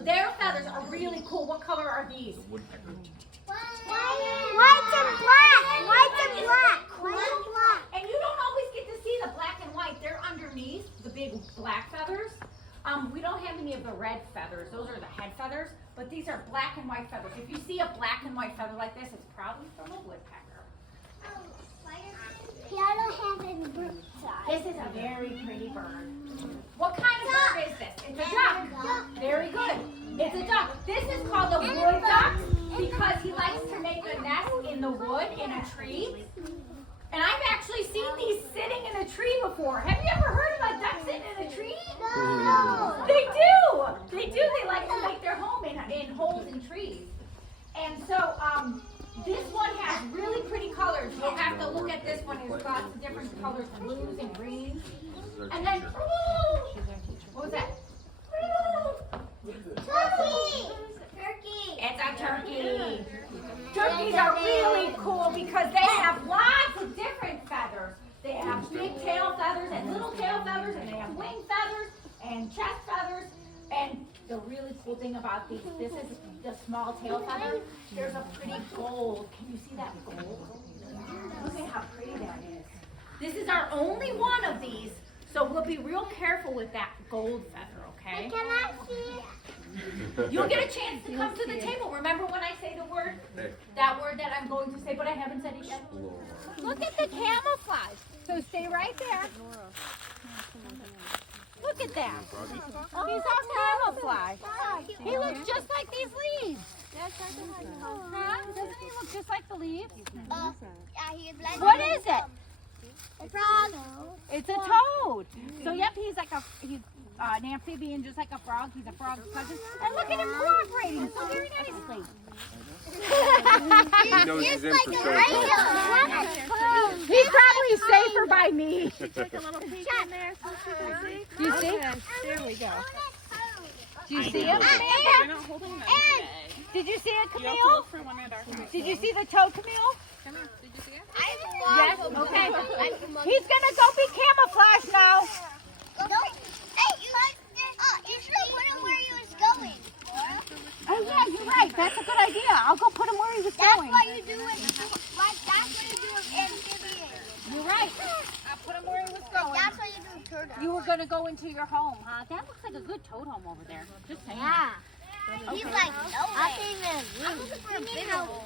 their feathers are really cool. What color are these? White and black. White and black. White and black. And you don't always get to see the black and white. They're underneath the big black feathers. We don't have any of the red feathers. Those are the head feathers. But these are black and white feathers. If you see a black and white feather like this, it's probably from a woodpecker. Yeah, I don't have any bird size. This is a very pretty bird. What kind of bird is this? It's a duck. Very good. It's a duck. This is called a wood duck because he likes to make a nest in the wood in a tree. And I've actually seen these sitting in a tree before. Have you ever heard of a duck sitting in a tree? No. They do. They do. They like to make their home in holes in trees. And so this one has really pretty colors. You'll have to look at this one. It's got some different colors, blues and greens. And then, what was that? Turkey. It's a turkey. Turkeys are really cool because they have lots of different feathers. They have big tail feathers and little tail feathers, and they have wing feathers and chest feathers. And the really cool thing about these, this is the small tail feather. There's a pretty gold. Can you see that gold? Look at how pretty that is. This is our only one of these, so we'll be real careful with that gold feather, okay? Can I see it? You'll get a chance to come to the table. Remember when I say the word, that word that I'm going to say, but I haven't said it yet? Look at the camouflage. So stay right there. Look at that. He's all camouflage. He looks just like these leaves. Huh? Doesn't he look just like the leaves? What is it? A frog. It's a toad. So yep, he's an amphibian, just like a frog. He's a frog's cousin. And look at him cooperating so very nicely. He knows he's in for show. He's probably safer by me. Take a little peek in there so she can see. Do you see? There we go. Do you see him? We're not holding them today. Did you see it, You have to Camille? look for one at our house. Did you see the toad, Camille? Come here. Did you see it? Yes. Okay. He's gonna go be camouflaged now. You should have put him where he was going. Oh yeah, you're right. That's a good idea. I'll go put him where he was That's going. what you do it. That's what you do with amphibians. You're right. I'll put him where he was going. That's what you do with turtles. You were gonna go into your home, huh? That looks like a good toad home over there. Just saying. Yeah. He's like, no way. I'm looking for a bigger hole.